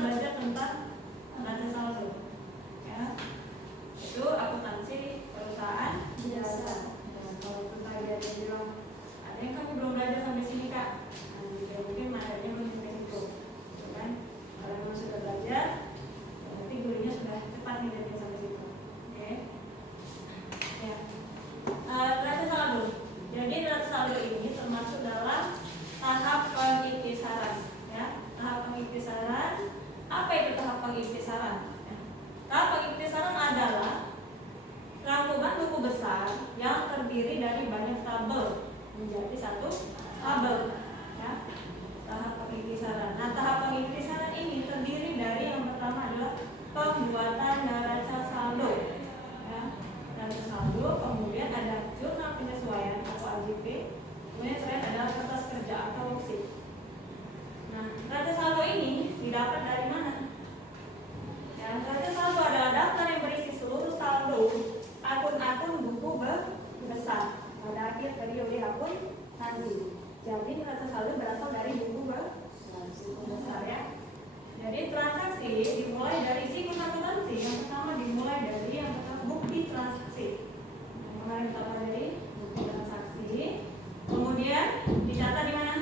belajar tentang neraca saldo. Ya. Itu akuntansi perusahaan jasa. Nah, kalau tadi ada yang bilang, ada yang kamu belum belajar sampai sini kak. Nah, mungkin materinya belum sampai situ, kan? Kalau memang sudah belajar, berarti gurunya sudah cepat nih belajar sampai situ. Oke? Ya. Neraca saldo. Jadi neraca saldo ini termasuk dalam tahap pengiktisaran. Ya, tahap pengiktisaran. Apa itu tahap pengiktisaran? Ya. Tahap pengiktisaran adalah rangkuman buku besar yang terdiri dari banyak tabel menjadi satu tabel. Ya. Tahap pengiktisaran. Nah, tahap pengiktisaran ini terdiri dari yang pertama adalah pembuatan neraca saldo. Ya. Neraca saldo, kemudian ada jurnal penyesuaian atau AJP, kemudian terakhir adalah kertas kerja atau worksheet. Nah, neraca saldo ini didapat dari mana? Ya, neraca saldo adalah daftar yang berisi seluruh saldo akun-akun buku besar pada akhir periode akuntansi. Jadi neraca saldo berasal dari buku besar ya. Jadi transaksi dimulai dari siklus akuntansi. Yang pertama dimulai dari yang pertama bukti transaksi. Yang kemarin kita pelajari bukti transaksi. Kemudian dicatat di mana?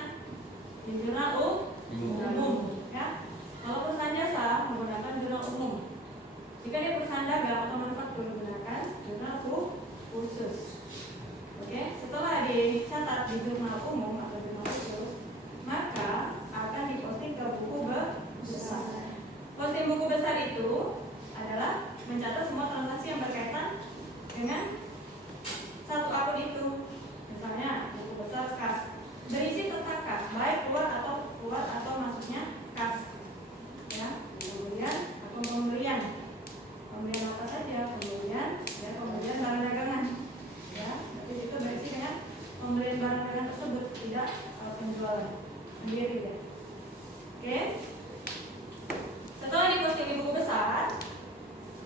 Di jurnal umum. Ya. Kalau perusahaan jasa menggunakan jurnal umum. Jika dia perusahaan dagang atau manufaktur menggunakan jurnal khusus. Oke, setelah dicatat di jurnal umum atau jurnal khusus, maka akan diposting ke buku besar. Posting buku besar itu adalah mencatat semua transaksi yang berkaitan dengan satu akun itu. Misalnya buku besar kas berisi tentang kas, baik keluar atau masuknya kas. Ya, kemudian akun pembelian apa saja, kemudian barang dagangan. Ya, berarti itu berisi dengan pembelian barang dagangan tersebut, tidak penjualan sendiri ya. Oke. Setelah diposting di buku besar,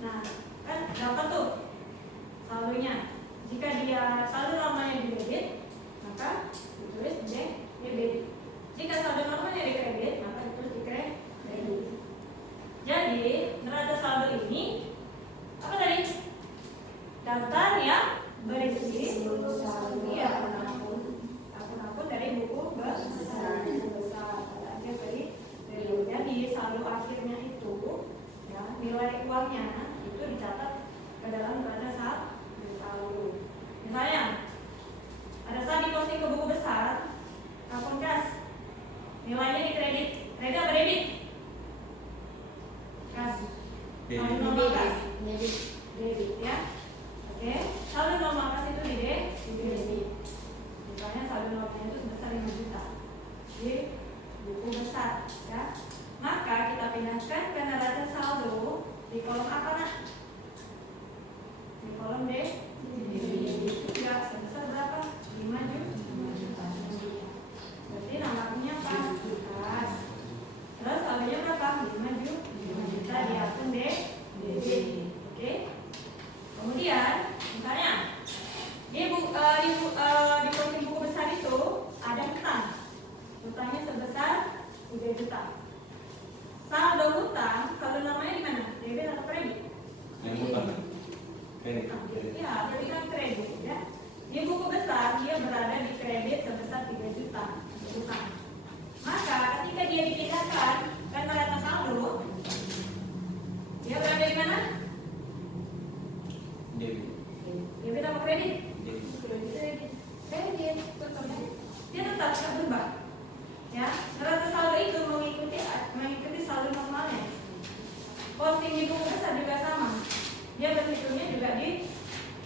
nah kan dapat tuh saldonya. Jika dia saldo normalnya di debit, maka ditulis debit. Jika saldo normalnya di kredit, maka ditulis di kredit. Jadi neraca saldo ini apa tadi? Daftar yang berisi akun-akun dari buku besar. Jadi saldo akhirnya itu, ya, nilai uangnya itu dicatat ke dalam neraca saldo. Misalnya ada saat diposting ke buku besar, akun kas, nilainya di kredit apa debit? Kas. Debit ya. Oke, saldo normal kas itu di debit. Misalnya saldo normalnya itu sebesar 5 juta di buku besar ya. Maka kita pindahkan ke neraca saldo di kolom apa nak? Di kolom D. Ya, sebesar berapa? 5 juta. Berarti namanya apa? Kas. Terus saldonya berapa? 5 juta di akun D. Oke. Kemudian, misalnya di posting buku besar itu ada hutang. Hutangnya sebesar 3 juta. Saldo hutang, saldo namanya di mana? Debit atau kredit? Kredit. Ya, berarti kan kredit ya. Di buku besar dia berada di kredit sebesar 3 juta hutang. Maka ketika dia dipindahkan ke neraca saldo, dia berada di mana? Debit apa kredit? Kredit. Dia tetap tidak berubah. Ya, neraca saldo itu mengikuti saldo normalnya. Posting di buku besar juga sama. Dia berhitungnya juga di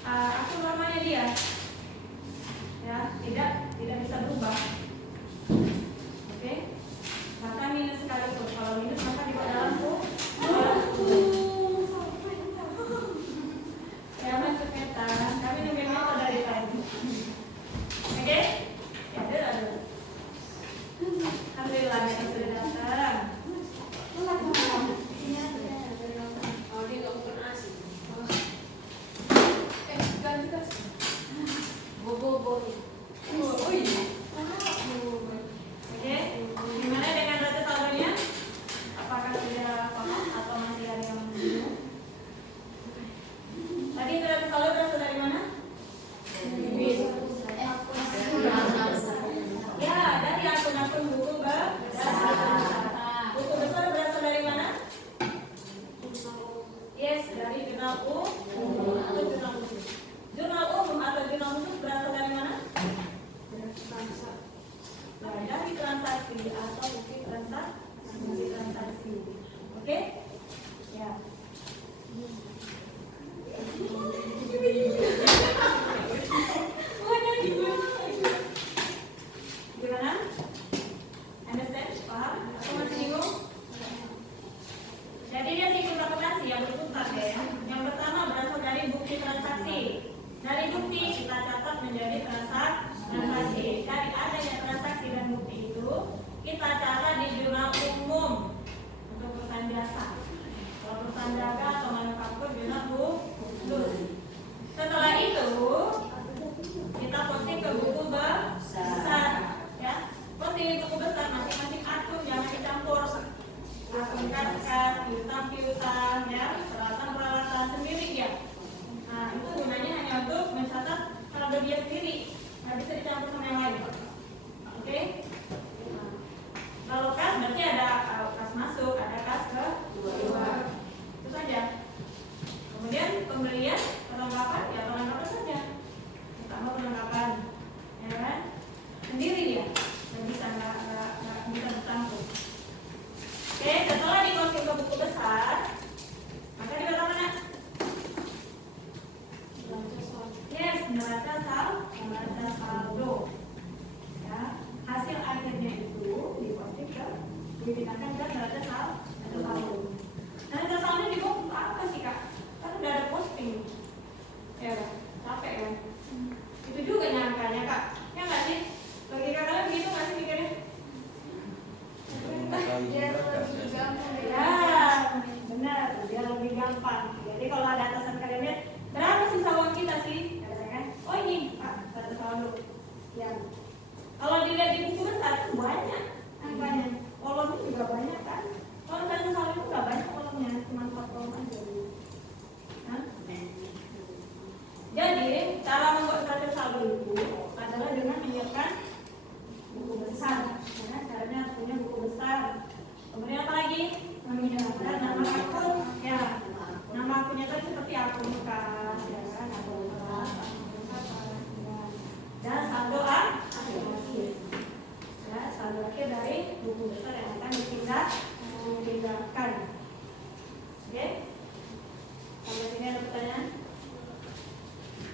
akun normalnya dia. Ya, tidak bisa berubah. Oke. Maka minus sekalipun. Kalau minus maka di dalam ya masuk peta. Kami nungguin Oke? Ya. Gimana? Understand? Paham? Atau masih bingung? Jadi dia siklus akuntansi yang berputar ya. Yang pertama berasal dari bukti transaksi. Dari bukti kita catat menjadi transaksi. Dari adanya transaksi dan bukti itu kita catat di jurnal umum untuk perusahaan jasa. Kalau perusahaan dagang atau manufaktur jurnal khusus. Setelah itu kita posting ke buku besar, ya. Posting di buku besar masing-masing akun jangan dicampur. Akun kas, piutang, ya, peralatan sendiri ya. Nah itu gunanya hanya untuk mencatat saldo dia sendiri, nggak bisa dicampur sama yang lain. Oke? Nah, kalau kas berarti ada kas masuk, ada kas keluar. Itu saja. Kemudian pembelian, perlengkapan, ya perlengkapan saja. Pertama perlengkapan, ya kan? Sendiri ya, nggak bisa bercampur. Oke, setelah diposting ke buku besar, maka di belakang mana? Yes, neraca saldo. Ya, hasil akhirnya itu diposting ke dipindahkan ke neraca saldo. Neraca saldo di buku apa sih kak? Kan udah ada posting. Ya, capek kan? Itu juga nyangkanya kak. Ya nggak sih? Bagi kalian begitu nggak sih mikirnya? Ya, benar, dia lebih gampang. Jadi kalau ada atasan kalian lihat berapa sih saldo kita sih, katakan, oh ini pak, satu saldo. Ya, kalau dilihat di buku besar itu banyak angkanya, kolomnya juga banyak kan. Kalau satu saldo itu nggak banyak kolomnya, cuma 4 kolom aja. Nah? Jadi cara membuat satu saldo itu adalah dengan menyiapkan buku besar. Ya, caranya harus punya buku besar. Kemudian apa lagi? Menyiapkan nama akun. Ya, nama akunnya tadi seperti akun kas, ya kan? Akun kas, akun apa? Ya. Dan saldo akhir. Ya, saldo akhir dari buku besar yang akan dipindahkan. Oke? Sampai sini ada pertanyaan?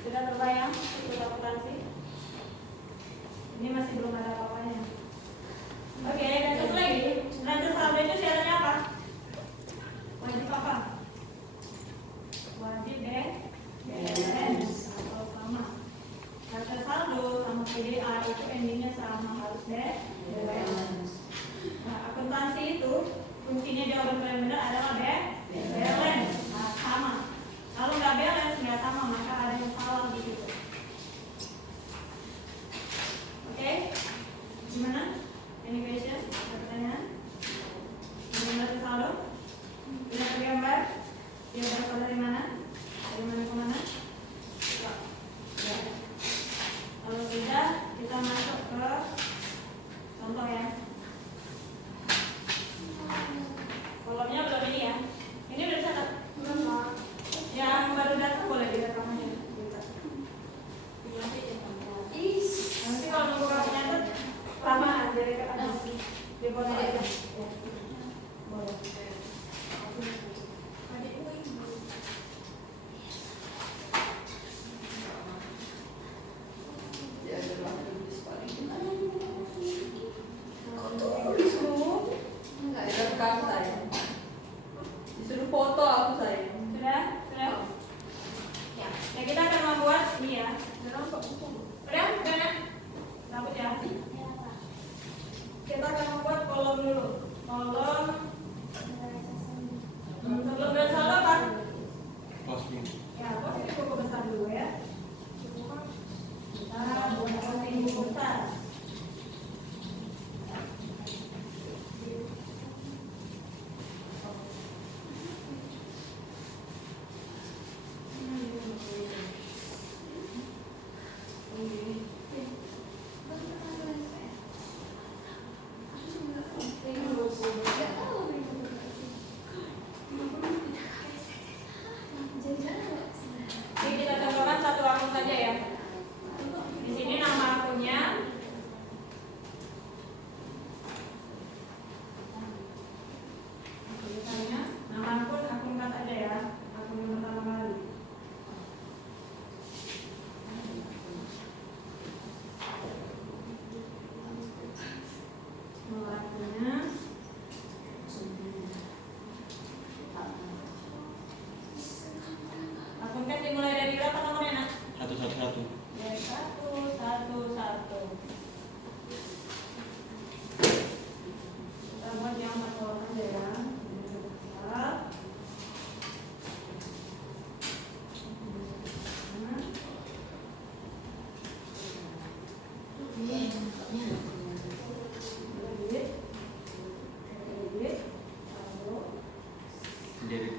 Sudah terbayang ikut akuntansi? Ini masih belum ada apa-apanya. Oke, dan satu lagi, neraca saldo itu syaratnya apa? Wajib apa? Wajib balance atau sama. Neraca saldo sama PDA itu endingnya sama, harus balance. Nah, akuntansi itu kuncinya jawaban paling benar adalah balance. Nah, sama. Kalau nggak balance, nggak sama, maka ada yang salah di situ. Oke, gimana? Any question? Ada pertanyaan? Neraca saldo? Tidak tergambar? Dia berasal dari mana? Dari mana ke mana? Ya. Kalau tidak, kita masuk ke contoh ya. Kolomnya belum ini ya. Ini udah dicatat? Belum. Yang baru datang boleh direkam aja. Nanti kalau nunggu kamu nyatet lama, jadi ada di foto aja. Boleh. Disuruh foto aku saya. Sudah? Ya. Ya kita akan membuat ini ya. Udah? Dapat ya? Kita akan membuat kolom dulu. Kolom sebelum bersaldo apa? Posting. Ya, posting buku besar dulu ya. Kita posting buku besar.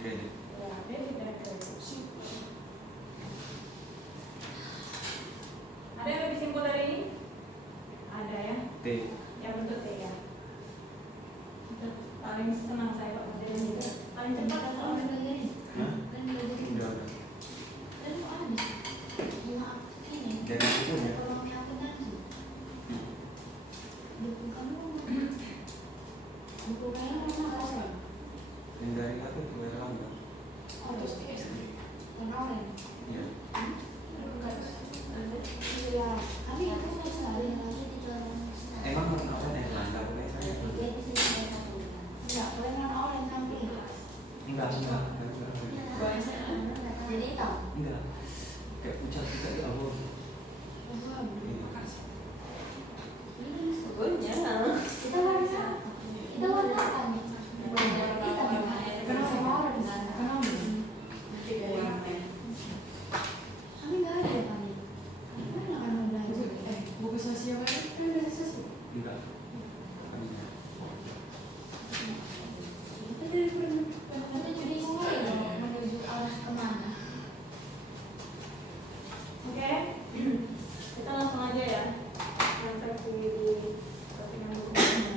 kredit. Ya, debit dan kredit. Ada yang lebih simpel dari ini? Ada ya? T. Yang bentuk T ya. Itu paling senang saya Pak Menteri ini. Paling cepat atau Hah? Enggak. Dari situ ya. Yang dari aku juga lambat. Iya. Emang apa yang lambat boleh saya? Enggak. Enggak. Kayak ucap kita di awal. Sebenarnya. buku sosial kan ada sosial. Enggak. Oke, kita langsung aja ya. Yang terpilih di kepingan bukunya.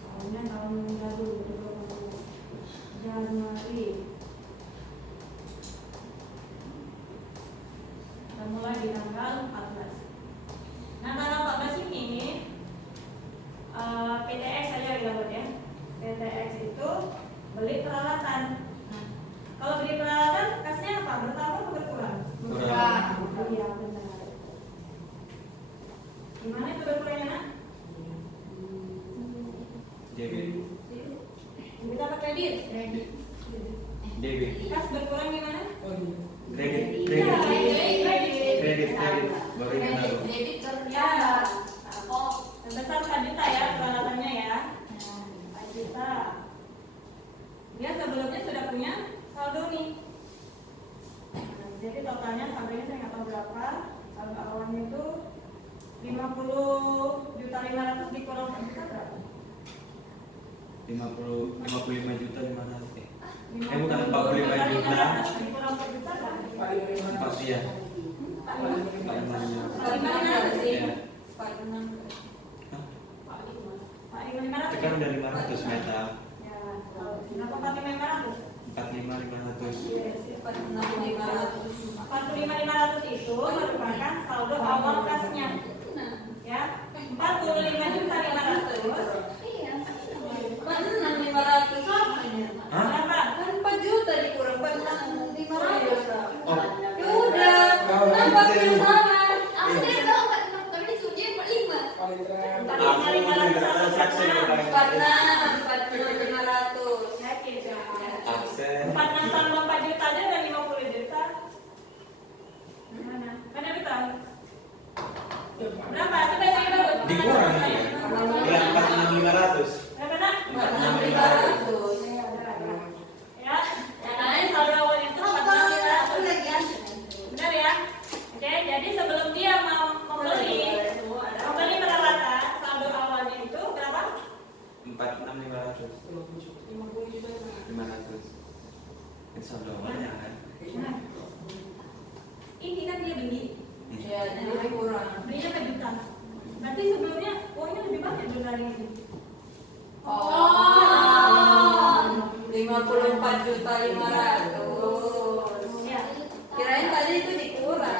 Tahunnya tahun lalu 20 Januari. Kita mulai di tanggal 14. Nah, tanggal 14 ini PTX saja kita buat ya. PTX itu beli peralatan. Nah, kalau beli peralatan kasnya apa? Bertambah atau berkurang? Berkurang. Iya benar. Gimana itu berkurangnya nak? Debit. Kita apa kredit? Debit. Kas berkurang gimana? Kredit. Iya, Kredit. Baru ingat aku. Ya. Sebesar 4 juta ya peralatannya ya. 4 juta. Dia sebelumnya sudah punya saldo nih. Nah, jadi totalnya saldonya saya nggak tahu berapa. Saldo awalnya itu 50.500.000 dikurang 4 juta berapa? 55 juta 500. Bukan 45 juta. Dikurang 4 juta berapa? Pasti ya. 45.500 sih. Ya. Pak Renang. Hah? Pak 5.500. Itu kan udah 500 meta. Ya, kenapa 45.500? 45 500. Pak Renang 500. 45.500 itu merupakan saldo awal kasnya. Ya, 45.500. Pak Renang 500 samanya. Hah? Berapa? Kan 4 juta dikurang Pak Renang 500. Oh, Ya udah, kenapa pilih sama? Pak Renang 500. Yakin ya? aksen. 46 tambah 4 juta aja udah 50 juta. Mana? Mana kita? Berapa? Coba saya dulu. Dikurang ya. Ya 46 500. Berapa nak? 46.500. Ya, karena saldo awal itu 46.500. Benar ya? Oke, jadi sebelum dia mau membeli peralatan, saldo awalnya itu berapa? 46 500. Itu saldo awalnya kan. Nah, ini kan dia beli, Ya, jadi dikurang. belinya 4 juta. Berarti sebelumnya uangnya lebih banyak dong dari ini. Oh, 54.500. Ya. Kirain tadi itu dikurang.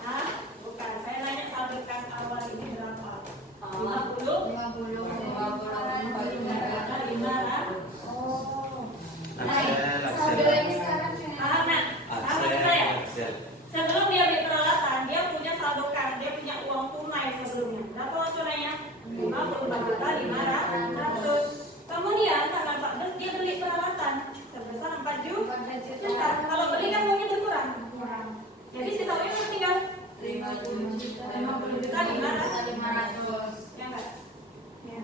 Hah? Bukan, saya nanya saldo kas awal ini berapa? 50. 54.500. Oh. Aksel. Paham nak? Paham maksud saya? Aksel. Sebelum dia beli peralatan, dia punya saldo kas, dia punya uang tunai sebelumnya. Berapa uang tunainya? 54.500. Kemudian tanggal 14 dia beli peralatan sebesar 4 juta. Kalau beli kan uangnya berkurang. Jadi sisanya cuma tinggal 50 juta. 50 juta 500. Ya enggak? Ya.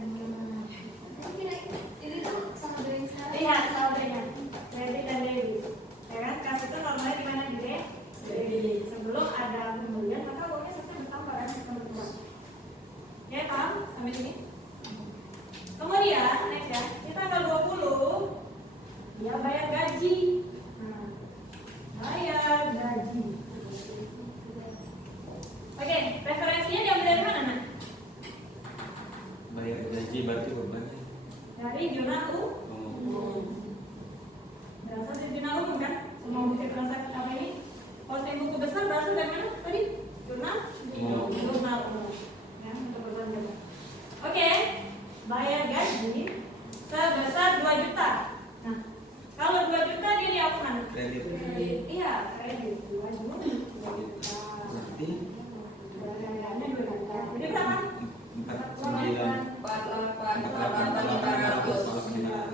Jadi berarti bebannya. Dari jurnal Oh. berasal dari jurnal umum kan? Semua bukti transaksi apa ini? Posting buku besar berasal dari mana tadi? Jurnal? Jurnal umum. Ya, untuk berbelanja. Oke, bayar gaji sebesar 2 juta. Nah, kalau 2 juta dia diapakan? Kredit. Iya, kredit 2 juta. Berarti Bayarnya 2 juta. Jadi berapa? 49. 48.500.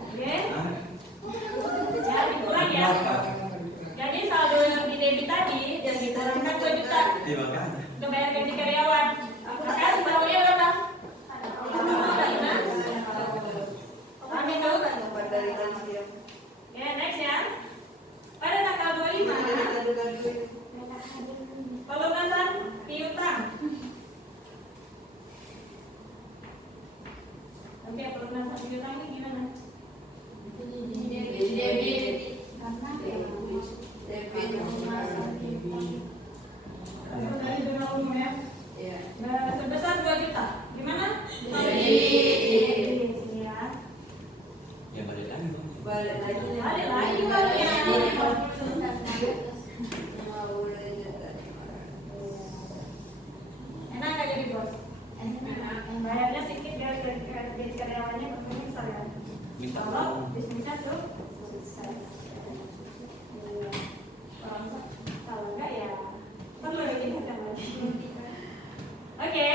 Oke. Ya, dikurang ya. Jadi saldo yang di debit tadi yang dikurangkan 2 juta Iya makanya. untuk bayar gaji karyawan. Maka saldonya berapa? Kami tahu kan? Oke, next ya. Pada tanggal 25 pelunasan piutang. Oke, pelunasan piutang ini gimana? Dari jurnal umum ya. Sebesar 2 juta. Gimana? Debit. Ya. Ya balik lagi dong. Balik lagi. Ada lagi kalau yang enak nggak jadi bos? Bayarnya sedikit biar jadi karyawannya berkurang besar ya. Minta Kalau tolong. bisnisnya tuh selesai. Kalau enggak ya perlu ditingkatkan lagi. Oke,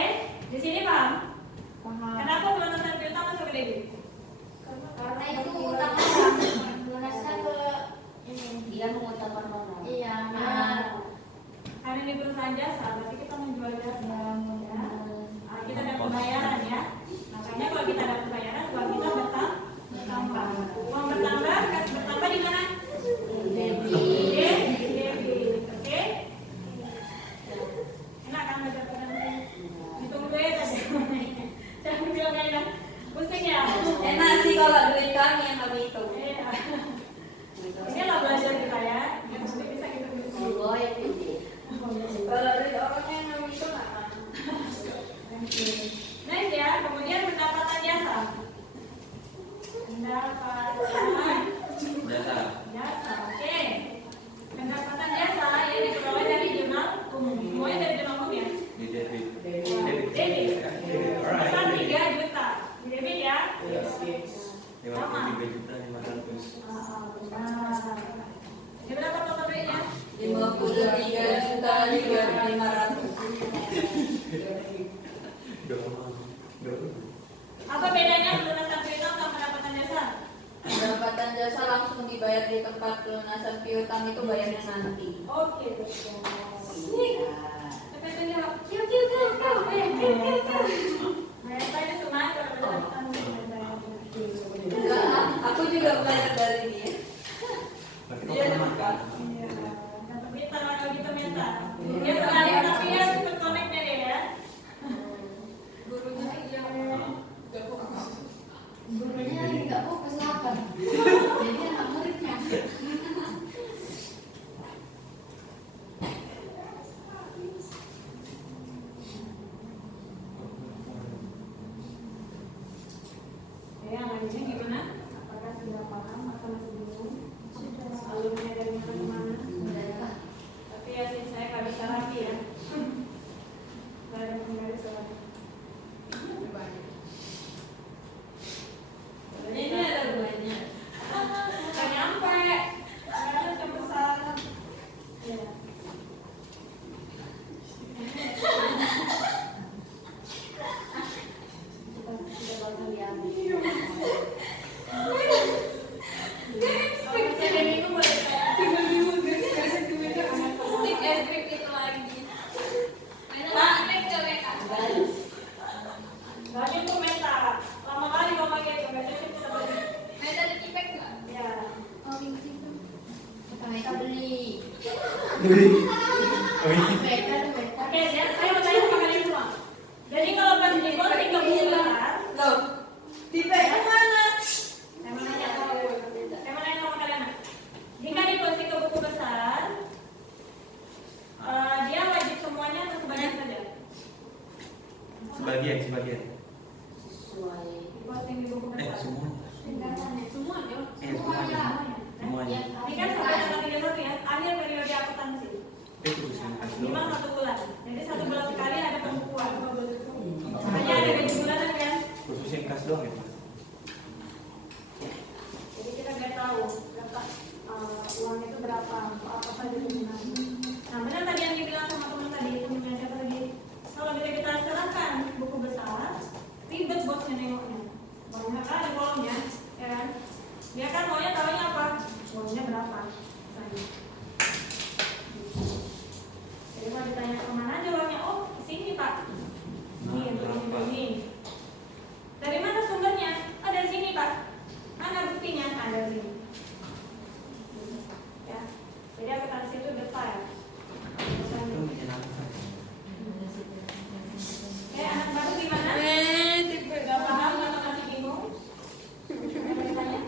di sini paham? Kenapa pelunasan piutang masuk ke debit? Karena itu utang orang, lunasnya ke ini. Dia mengutamakan orang. Iya, Nah, karena ini perusahaan jasa, berarti kita menjual jasa. Ya. Nah, kita ada pembayaran ya. Makanya kalau kita ada pembayaran, uang kita bertambah. Uang bertambah, kas bertambah di mana? Debit. Oke? Enak kan baca nanti? Hitung duit aja. Jangan bilang enak. Pusing ya? Enak sih kalau duit kami yang kami hitung. Iya. Inilah belajar kita ya. Yang nanti bisa kita Kalau duit orangnya yang kami hitung nggak kan? Next ya, kemudian pendapatan jasa. Pendapatan Jasa. jasa, oke. Pendapatan jasa yang diperoleh dari jurnal umum. Semuanya dari jurnal umum ya. Di debit. Debit. Alright. Besar 3 juta. Di debit ya. Yes. 53.500. Benar. Ini berapa total duitnya? 53.500. Apa bedanya pelunasan piutang sama pendapatan jasa? Pendapatan jasa langsung dibayar di tempat pelunasan piutang itu bayarnya nanti. Oke. Enggak, aku juga belajar dari dia. Berarti kau pernah makan? Gurunya lagi nggak fokus lapar. Jadi anak muridnya. Apakah sudah paham atau masih bingung? Alurnya dari mana ke mana? Tapi ya sih saya nggak bisa lagi ya. Nggak ada penggaris soalnya. Ini ada banyak. Nggak nyampe. Nggak ada yang besar. Ya. Kita bakal diambil. Kalau saya minggu boleh Stick es krim itu lagi. Baju tuh meta. Lama kali mau pakai itu. Baju itu kita beli. Ada di tipek nggak? Ya. Oh, minggu itu. Kita beli. Oh iya. Beda. Oke, ya, saya mau tanya sama kalian semua. Jadi kalau pas di posting ke buku besar, Loh, tipe yang mana? saya mau nanya sama kalian. Jika di posting ke buku besar, dia wajib semuanya Sebagian. Sesuai. Diposting di buku besar. Semua. Semuanya. Semuanya. Ini kan sampai tanggal 31 ya, akhir periode akuntansi. Khusus yang khas Minimal doang. 1 bulan. Jadi 1 bulan sekali ada pembukuan. Makanya ada gaji bulanan kan. Khusus yang khas doang ya, Pak? Jadi kita biar tahu berapa uang itu berapa, apa saja digunakan. Nah, benar tadi yang dibilang sama teman tadi itu yang siapa tadi? Kalau kita serahkan buku besar, ribet bosnya nengoknya. Bosnya kan ada kolomnya, ya kan? Dia kan maunya tahunya apa? Uangnya berapa? Misalnya. Jadi kalau ditanya kemana aja uangnya, oh kesini Pak. Ini. Dari mana sumbernya? Oh dari sini Pak. Mana buktinya? Ada di sini. Ya. Jadi akuntansi itu detail. Itu menyenangkan. Anak baru gimana? Gak paham atau masih bingung? Ada yang tanya?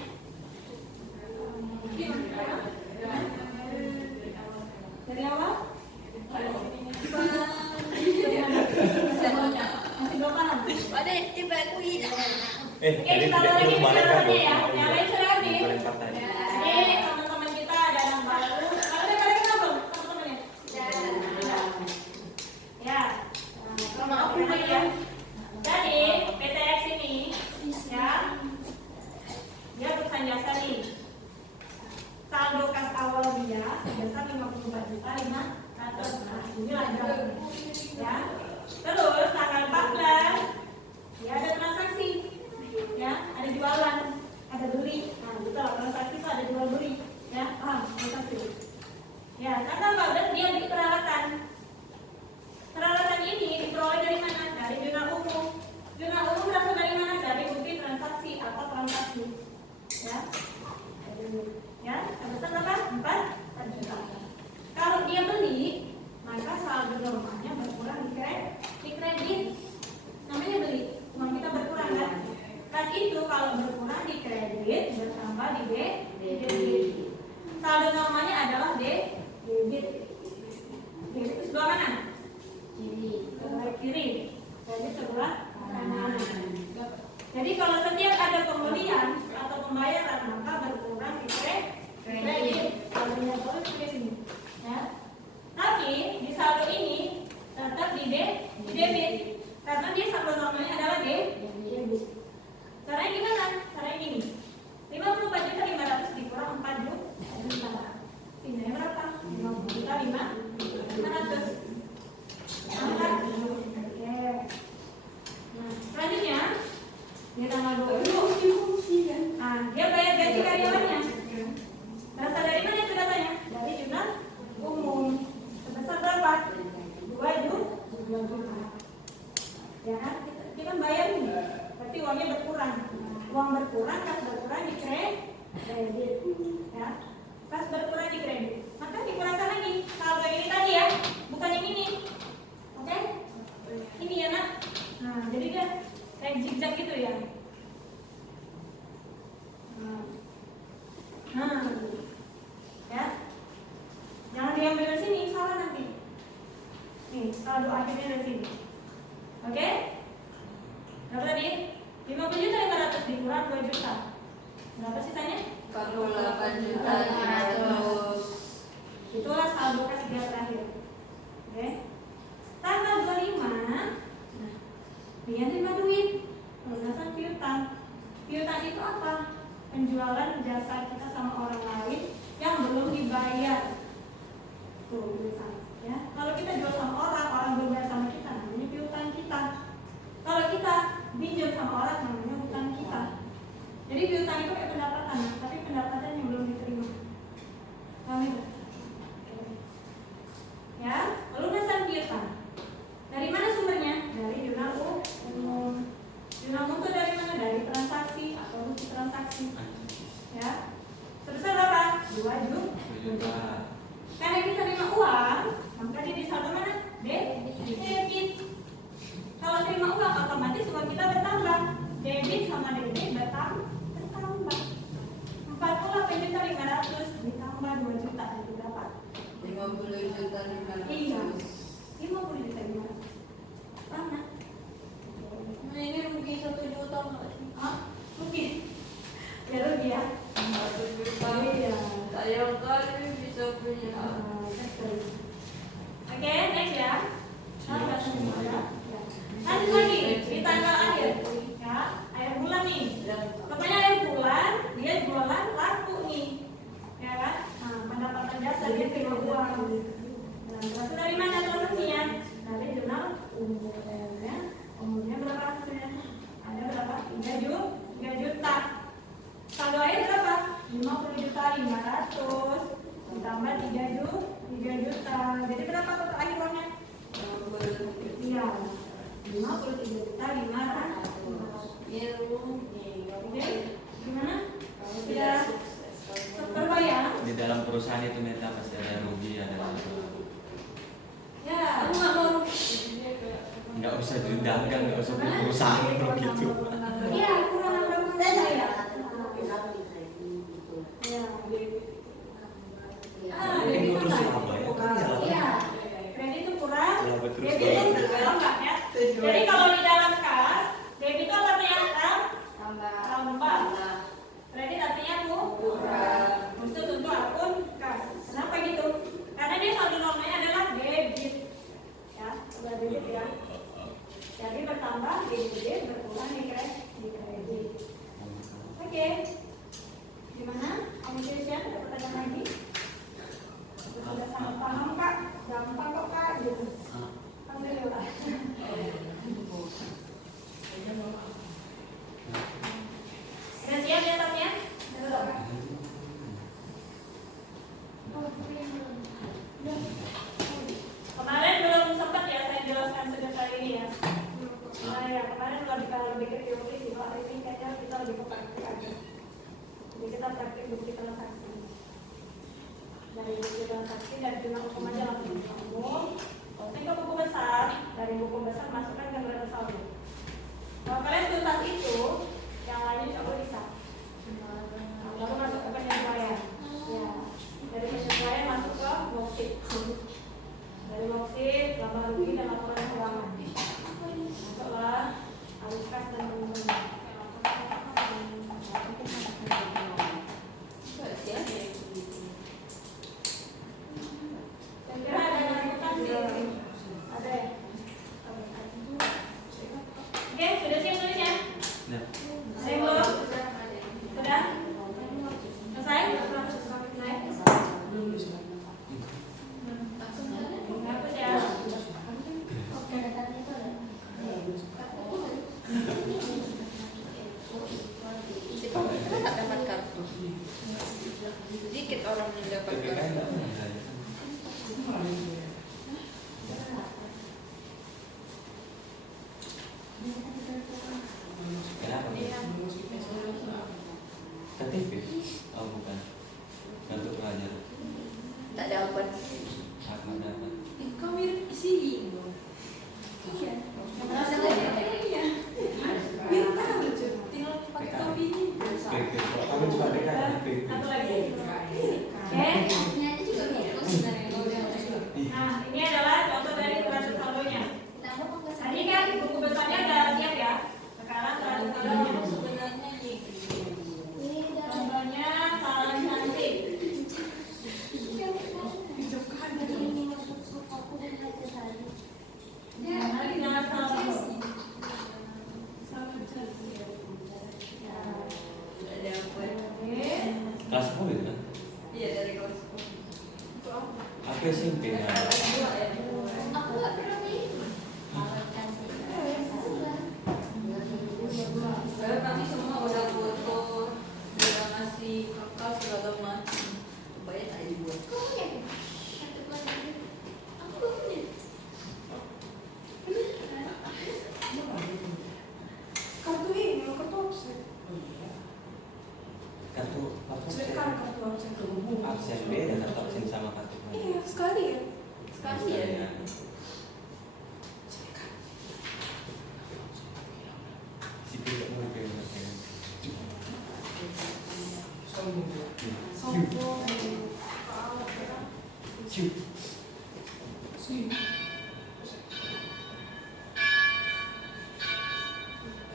Dari awal? Masih belum paham? Oke, kita lagi bicaranya ya. Yang lain sudah habis. Jadi teman-teman kita ada anak baru. Kalau ada kalian kenal belum teman-temannya? Ya. Maaf ya. Jadi PTX ini ya, dia perusahaan jasa nih. Saldo kas awal dia jasa 54 juta 500. Nah, ini lanjut ya. Terus tanggal 14 ya ada transaksi. Ya, ada jualan, ada beli. Nah, betul, transaksi itu ada jual beli. Ya, transaksi. Ya, tanggal 14 dia beli peralatan. Peralatan ini diperoleh dari mana? Dari jurnal umum. Jurnal umum berasal dari mana? Dari bukti transaksi atau transaksi. Ya, ya, sebesar berapa? 4 juta. Kalau dia beli, maka saldo normalnya berkurang di kredit. Namanya beli, uang kita berkurang kan? Kas itu kalau berkurang di kredit, bertambah di debit. Saldo normalnya adalah debit. Debit itu sebelah mana? Kiri. Kredit sebelah kanan. Jadi kalau setiap ada pembelian atau pembayaran maka berkurang di kredit. Saldonya boleh seperti sini. Ya. Tapi di saldo ini tetap di debit karena dia saldo normalnya adalah debit. Caranya gimana? Caranya gini. 54 juta 500 dikurang 4 juta. Sisanya berapa? 50 juta 500. Angkat. Oke. Nah, selanjutnya dia tanggal 20. Nah, dia bayar gaji karyawannya. Berasal dari mana itu datanya? Dari jurnal umum. Sebesar berapa? 2 juta. Ya kan? Kita kan bayar ini. Berarti uangnya berkurang. Uang berkurang, kas berkurang di kredit. Ya. Kas berkurang di kredit. Maka dikurangkan lagi. Saldo ini tadi ya, bukan yang ini. Oke? Ini ya nak. Nah, jadi dia kayak zigzag gitu ya. Nah, ya. Jangan diambil dari sini, salah nanti. Nih, saldo akhirnya dari sini. Oke? Berapa tadi? 50 juta 500 dikurang 2 juta. Berapa sisanya? 48 juta 500. Itulah saldo kas dia terakhir. Oke? Tanggal 25. Nah, dia terima duit. Pelunasan piutang. Piutang itu apa? Penjualan jasa kita sama orang lain yang belum dibayar. Tuh, piutang. Ya, kalau kita jual sama orang, orang belum bayar sama kita, namanya piutang kita. Kalau kita pinjam sama orang, namanya hutang kita. Jadi piutang itu kayak pendapatan, tapi pendapatan yang belum diterima. Paham itu? Ya, pelunasan piutang. Dari mana sumbernya? Dari jurnal umum. Jurnal umum itu dari mana? Dari transaksi atau bukti transaksi. Ya, sebesar berapa? 2 juta. Karena kita terima uang, maka dia di saldo mana? Debit. Kalau terima uang, otomatis uang kita bertambah. Debit sama debit bertambah. 48 juta 500 ditambah 2 juta itu dapat 50 juta 500. Iya, 50 juta 500. Mana? Iya. 53.500.000. Oke, gimana? Sudah terbayang? Di dalam perusahaan itu Meta pasti ada rugi, ada Ya. Aku nggak mau. nggak usah dagang, nggak usah punya perusahaan kalau gitu. Iya, kurang 60 ya. Iya. Ah, Mungkin jadi terus kan lama ya kan ya. iya, kredit itu kurang, Lama terus debit itu lama. bertambah ya. Jadi kalau di dalam kas, debit itu artinya apa? Tambah. Kredit artinya kurang. Khusus untuk akun kas. Kenapa gitu? Karena dia saldo normalnya adalah debit. Ya, sudah debit ya. Jadi bertambah di debit, berkurang di kredit. Oke. Gimana? Kamu Christian, ada pertanyaan lagi? Sudah sangat paham Kak? Gampang kok Kak? Gitu. Alhamdulillah. Sudah siap ya Tatnya? Kemarin belum sempat ya saya jelaskan sejak kali ini ya. Nah ya kemarin lebih ke teori, di hari ini kayaknya kita lebih ke praktik aja. Jadi kita praktik bukti transaksi. Dari bukti transaksi dan jumlah hukum aja langsung disambung. Posting ke buku besar, dari buku besar masukkan ke neraca saldo. Kalau kalian tuntas itu, yang lainnya insya Allah bisa. Lalu masuk ke penyesuaian. Ya, dari penyesuaian masuk ke worksheet. Dari worksheet, laba rugi dan laporan keuangan. Masuklah arus kas dan teman-teman. Kira-kira ada yang lakukan sih? Ada ya? Oke, sudah siap tulis ya? Nah, Ada yang belum? Sudah? Selesai? Naik? Hapus ya? Kita nggak dapat kartu. Sedikit orang yang dapat PPK kartu. nggak pernah ada. Kenapa? KTP? Oh bukan. Kartu pelajar. Tak dapat. Aku dapat. Kau isi. Iya. Tinggal pakai topi ini. PP. Kamu cuma dekat PP. Satu lagi. Oke. Nah, ini adalah contoh dari neraca saldonya. Tadi kan buku besarnya udah siap ya. Sekarang neraca saldonya. Sebenarnya nih. Contohnya salah cantik. Nah, lagi jangan salah dulu. Ada apa? Oke. Kelas 10 itu kan? Iya dari kelas. Aku SMP ya. Aku nggak pernah nih. Karena kami semua udah foto, udah ngasih kakak segala macam. Bayar tak dibuat. Kamu ya? Aku punya. Kartu ini, kartu offset. Kartu apa sih? Kan kartu offset. Absen beda kartu absen sama kartu pelajar. Iya, sekali ya. Sekali ya. Si tidak mau dipegang. Sombong. Cium.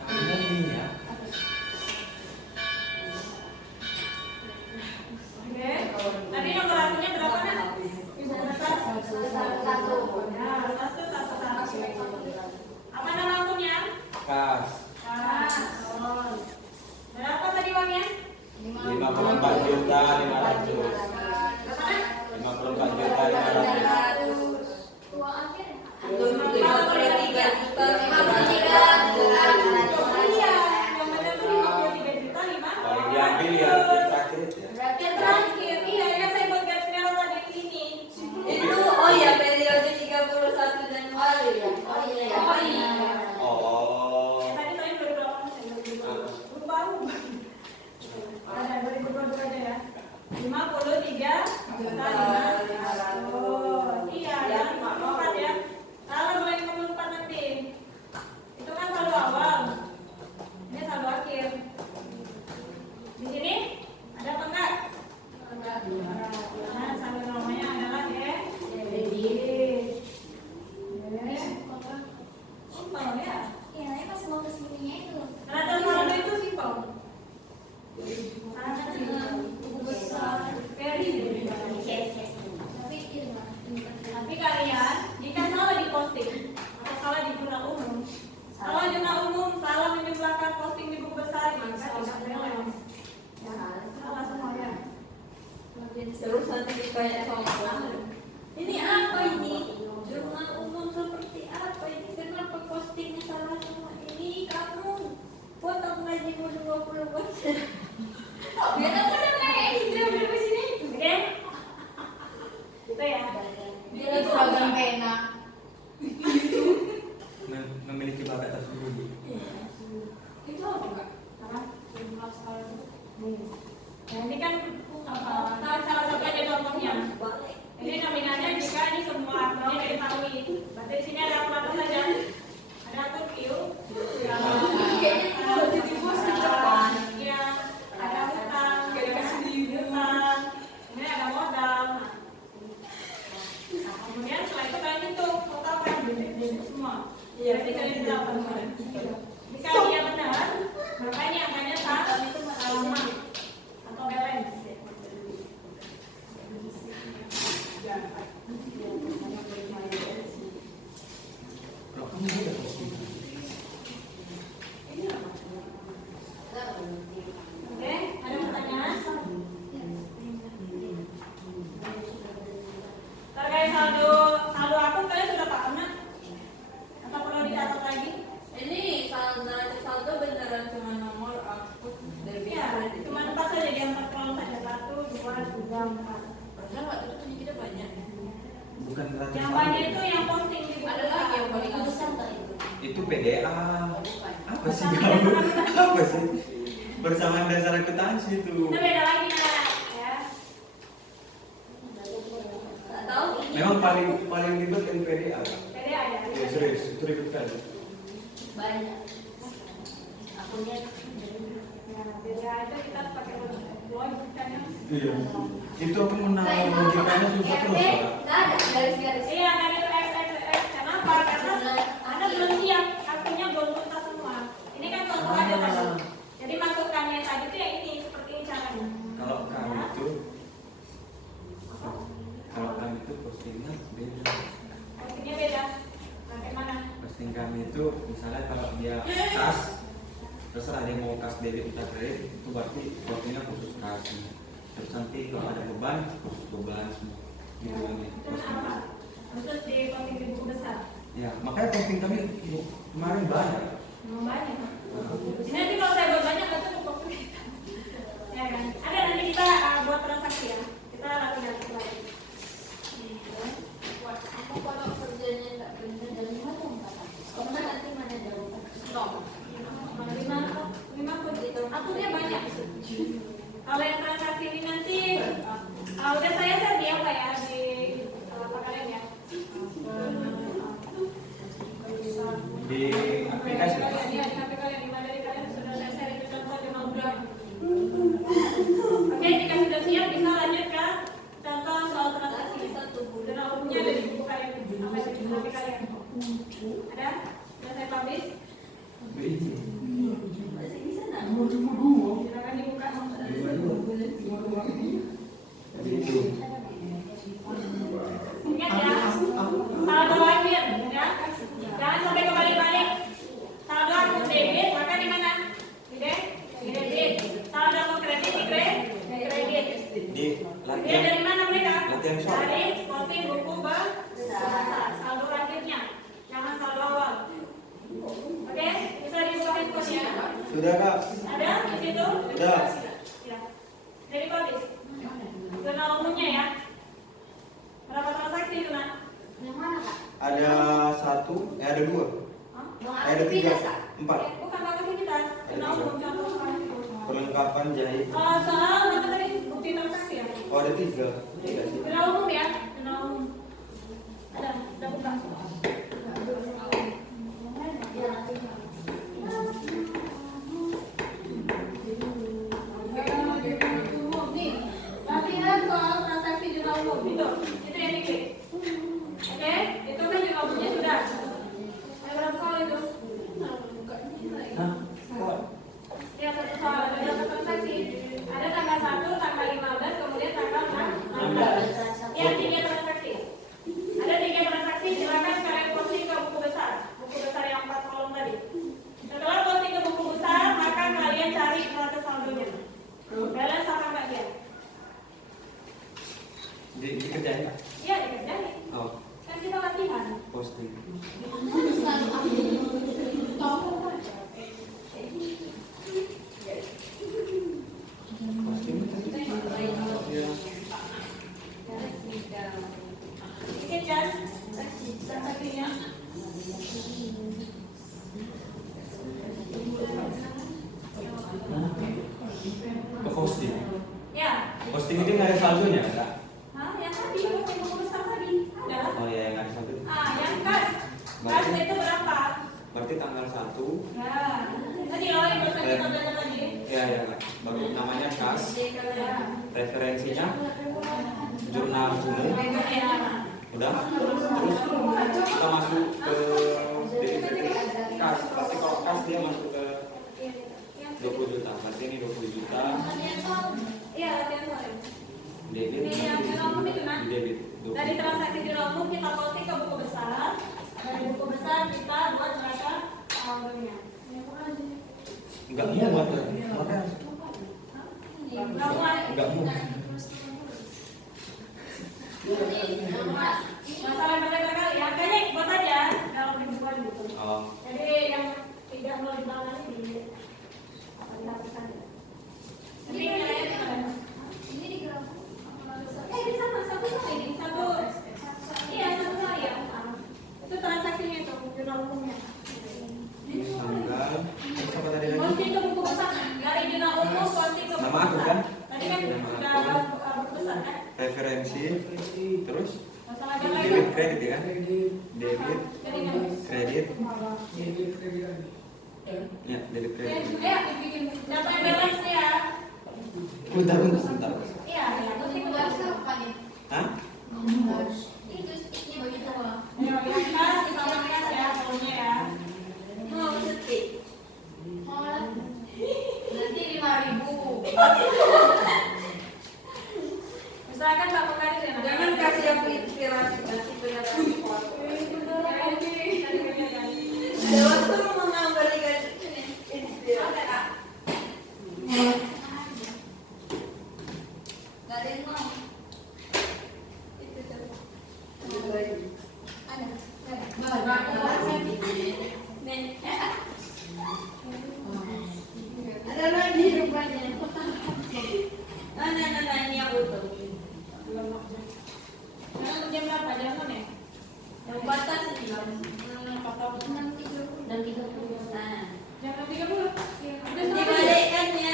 Kamu ini ya. Oke. Tadi nomor akunnya berapa nak? Ibu besar? Satu. Ya, satu. Apa nama akunnya? Kas. Kas. Berapa tadi uangnya? 54.500.000. Berapa nak? 54.500.000. Simpel ya. Ya, ini pas mau kesininya itu. Rata saldo itu simpel. Sangat Buku simpel. besar. Very simple. Tapi itu mah. Tapi kalian jika salah di posting atau salah di jurnal umum, salah menjumlahkan posting di buku besar maka tidak balance. Ya, salah semuanya. Terus nanti ditanya sama ini apa ini? Jurnal umum seperti apa ini? Kenapa postingnya salah semua ini? Kamu foto ngajimu 20%. Biar aku udah kayak hijau di sini. Oke? Gitu ya. Dia lagi seragam pena. Memiliki bakat tersendiri. Itu apa enggak? Apa? Jurnal sekolah itu. Ya, ini kan salah satu aja contohnya. Ini nominalnya jika ini semua akunnya dari Parwi. Berarti di sini ada akun apa saja? Ada akun Q, ya, ada hutang, hutang, ini ada modal. Nah, kemudian setelah itu kalian hitung total kan debit semua. Berarti kalian 8. Jika dia benar, maka ini angkanya sama atau balance. Kalau kamu udah posting. Oke, ada pertanyaan? Terkait saldo akun kalian sudah paham kan? Atau perlu dicatat lagi? Ini saldo beneran cuma nomor akun debit Ya, kredit. cuma 4 saja di 4 kolom saja. 1, 2, 3, 4. Padahal waktu itu punya kita banyak. Bukan gratis. Yang banyak itu yang posting di buku Ada lagi yang paling Bagusan tak itu? Itu PDA. Apa sih kamu? Apa sih? Persamaan dasar akuntansi itu. Itu beda lagi nak, ya. Nggak tahu. Memang paling ribet kan PDA. Beda aja. Ya serius, itu ribet kan. Banyak. Akunnya Ya, beda aja kita harus pakai word kan ya. Iya. Itu aku menang logikanya susah terus. Pak. nggak ada garis-garis. Iya, kan itu X. Kenapa? Karena Anda belum siap, artinya belum tuntas semua. Ini kan contoh aja tadi. Jadi masukannya tadi itu ya ini, seperti ini caranya. Kalau kami itu postingnya beda. Postingnya beda. Bagaimana? Posting kami itu misalnya kalau dia kas, terserah dia mau kas debit atau kredit, itu berarti postingnya khusus kas. Terus nanti kalau ada beban, khusus beban semua. Gitu ini Itu posting. apa? Khusus di posting di buku besar. Ya, makanya posting kami kemarin banyak. Memang banyak. Ini nanti kalau saya buat banyak nggak cukup waktu kita. Ya kan? Ada nanti kita buat transaksi ya. Kita latihan lagi. Aku kalau kerjanya nggak bener dan karena nanti mana jawaban stop. Lima begitu. Akunnya banyak. Kalau yang transaksi ini nanti udah saya share di apa ya di apa kalian ya? Di aplikasi. Iya, di HP kalian, di mana dari kalian sudah saya share itu contoh jurnal umum. Oke, jika sudah siap bisa lanjut ke contoh soal transaksi. Jurnal umumnya ada di buku kalian, apa di HP kalian? Ada? Sudah saya publish? Masih bisa nggak? Silakan dibuka. Itu. Ingat ya, saldo akhir ya. Jangan sampai kebalik-balik. Saldo akun debit, maka di mana? Di debit. Saldo akun kredit di kredit. Di Dia latihan. dari mana mereka? Latihan soal. Dari posting buku besar. Saldo akhirnya, jangan saldo awal. Oke, bisa dibuka handphonenya. Sudah kak. Ada di situ? Sudah. Ya. Dari publish. Jurnal umumnya ya. Berapa transaksi itu nak? Yang mana kak? Ada ada 2. Hah? Ada 3, 4. Bukan aktivitas. Jurnal umum contoh sekarang itu. Perlengkapan jahit. Soal apa tadi? Bukti transaksi ya? Oh ada 3. Iya sih. Jurnal umum ya? Jurnal umum. Ada, udah buka. Nih, latihan soal transaksi jurnal umum. Itu yang diklik. Oke, itu kan jurnal umumnya sudah. Berarti tanggal 1. Ya, tadi loh yang barusan kita belajar tadi. Ya ya Kak. Baru namanya kas. Ya. Referensinya jurnal umum. Ya. Udah. Terus kita masuk ke DPP kas. Pasti kalau kas dia masuk ke 20 juta. Berarti ini 20 juta. Iya, latihan sore. Debit. Ini yang jurnal umum itu, Nak. Di debit. Dari transaksi jurnal umum kita posting ke buku besar. Dari buku besar kita buat mereka awalnya. Enggak mau buat apa? Enggak mau. Masalah yang berbeda kali ya, kayaknya buat aja kalau ribuan gitu. Oh. Jadi yang tidak mau dibangun di apa dilakukan ya. Jadi kayaknya gimana? Ini di gerak. Ini sama satu ini satu. Iya satu kali ya. Itu transaksinya itu jurnal umumnya. Tanggal. Terus apa tadi lagi? Posting ke buku besar dari jurnal umum posting ke buku Nama aku besar. kan? Tadi kan sudah buku besar kan? Referensi. Terus Masalah apa lagi? debit kredit ya kan? Debit Jadi kan. kredit. Ya, debit kredit. Bikin data yang balance ya. Bentar. Iya, ya. Posting ke buku besar. Apa nih? Hah? Itu sticknya begitu loh. Ya, kas sama kas ya, pokoknya ya. Mau setik. Nanti 5.000. Misalkan Mbak Pekadis ya. Jangan kasih aku inspirasi, kasih kelihatan foto. Dewa tuh mau memberikan inspirasi. Gak ada yang mau. Itu tuh. Ada. Nih. Ada lagi rupanya. Nah, ini yang utuh. Jangan jam berapa? Jam mana ya? Yang batas ini. 6.30. Nah, Jam 6.30. Udah dibalikannya.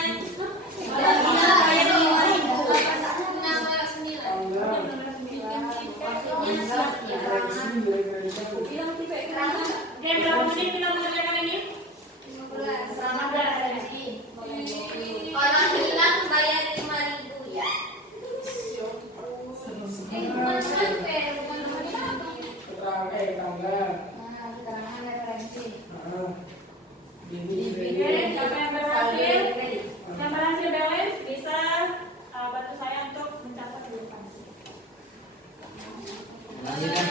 Bilang tipe kerana. Jam berapa menit kita mengerjakan ini? 15. Kalau Kalau hilang bayar 5.000 ya. Bukan keterangan referensi. Oke, siapa yang berhasil? Yang berhasil balance bisa bantu saya untuk mencatat di depan. Lanjut ya.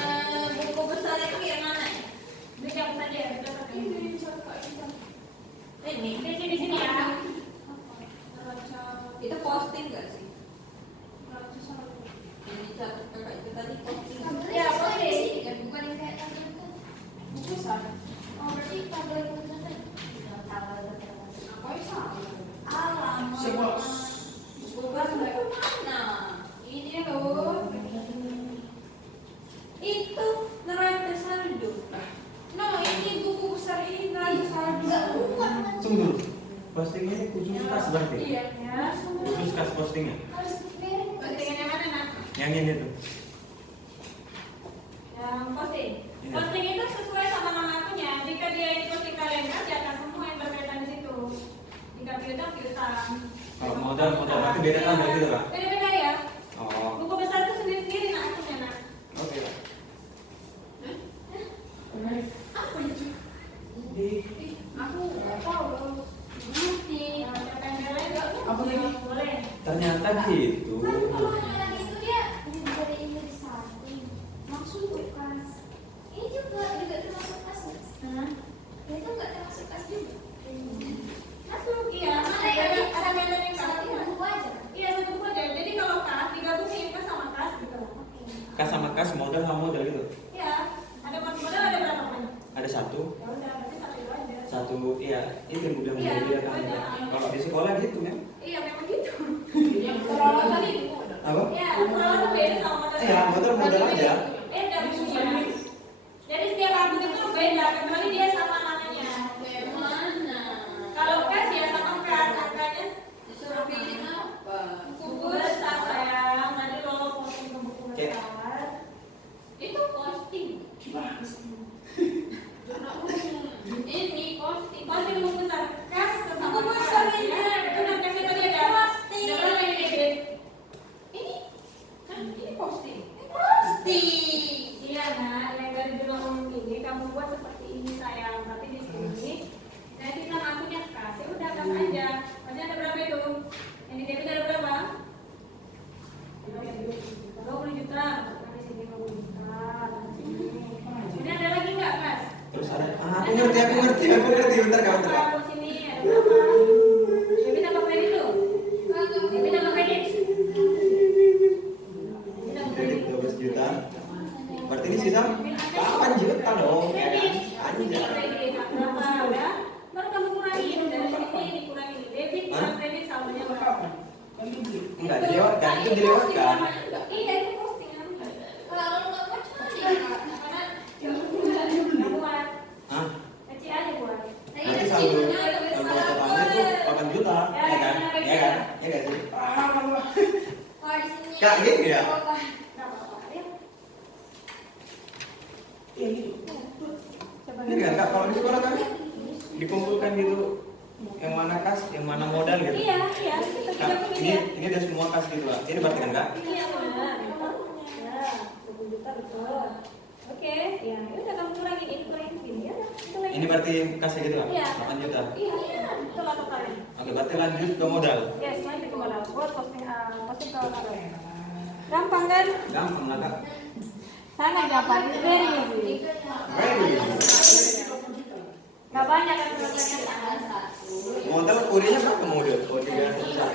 Buku besar itu yang mana? Ini yang saja ya, kita pakai. Ini. Di sini ya. Itu posting nggak sih? Yang dicatat kakak itu tadi posting. Ya, boleh. Bukan yang kayak tadi kan. Oh, berarti tabel itu tadi. Alamak. Bukan itu mana? Ini loh. Itu neraca saldo. No, ini buku besar ini neraca saldo. Enggak muat. Tunggu. Postingnya ini khusus kas berarti? Iya, ya. Khusus kas postingnya? Harus beres. Postingan yang mana, Nak? Yang ini tuh. Yang posting. Iya. Posting itu sesuai sama nama akunnya. Jika dia itu posting kalender, ya akan semua yang berkaitan di situ. Jika piutang, piutang. Kalau modal berarti beda tanggal gitu Kak? Beda-beda ya. Oh, Buku besar itu sendiri-sendiri nak akunnya, Nak. oke Kak. Apa itu? Aku nggak tahu loh. Nanti. Siapa yang balance? Apa lagi? Boleh. Ternyata gitu. Kalau yang lagi itu dia dari Inggris satu. Maksudnya kas. Ini juga termasuk kas. Hah? Itu nggak termasuk kas juga. Masuk, iya. Ada yang Ada balance yang satu kas. buku aja. Iya, satu buku aja. Jadi kalau kas digabungin kas sama kas gitu. Kas sama kas, modal sama modal gitu. Iya. Ada berapa modal, ada berapa banyak? Ada satu, Ya udah, berarti satu itu aja. satu, iya itu yang gue bilang Iya, beda kan. beda. Kalau di sekolah gitu kan? Iya, memang gitu. Yang perawatan itu. Apa? Iya, perawatan beda sama modal. Iya, modal aja. Beda bentuknya. Jadi setiap album itu beda, kecuali dia sama namanya. Mana? Kalau kas ya sama kas, angkanya Disuruh pilih apa? buku besar sayang. Tadi lo posting ke buku Oke. besar. Itu posting. Gimana? Aku ngerti. Bentar kamu bentar. Aku sini ada berapa? Dewi tambah kredit tuh. Dewi tambah kredit. Dewi tambah Kredit kredit. 12 juta. Berarti ini sisa 8 juta dong. Ya kan? Anjay. Kredit berapa udah? Baru kamu kurangin dari sini dikurangin. Debit Hah? kredit saldonya berapa? Enggak dilewatkan, itu dilewatkan. Iya, itu postingan. Kalau nggak mau cari Kak. Kamu buat Hah? kecil aja buat. Berarti saldo totalnya itu 8 juta, ya kan? Ya kan? Ya kan sih? Kalau di sini. Kak, gitu ya? Nggak apa-apa ya. Ini kan Kak, kalau di sekolah kan dikumpulkan gitu yang mana kas, yang mana modal gitu. Iya, kita Kak, juga punya. ini ada semua kas gitu Kak. Ini berarti kan Kak? Iya benar. Ya, 20 juta betul. Oke, ya udah kamu kurangin ini kurangin sini ya. Itu lagi. Ini berarti kasnya gitu Kak? Iya. 8 juta. Iya, itu lah totalnya. Oke, berarti lanjut ke modal. Yes, lanjut ke modal. Buat posting posting ke modal. Gampang kan? Gampang lah Kak. Sangat gampang. Itu very easy. Very. Gak banyak kan sebenarnya. Modal kurinya berapa modal? Oh, 3 juta.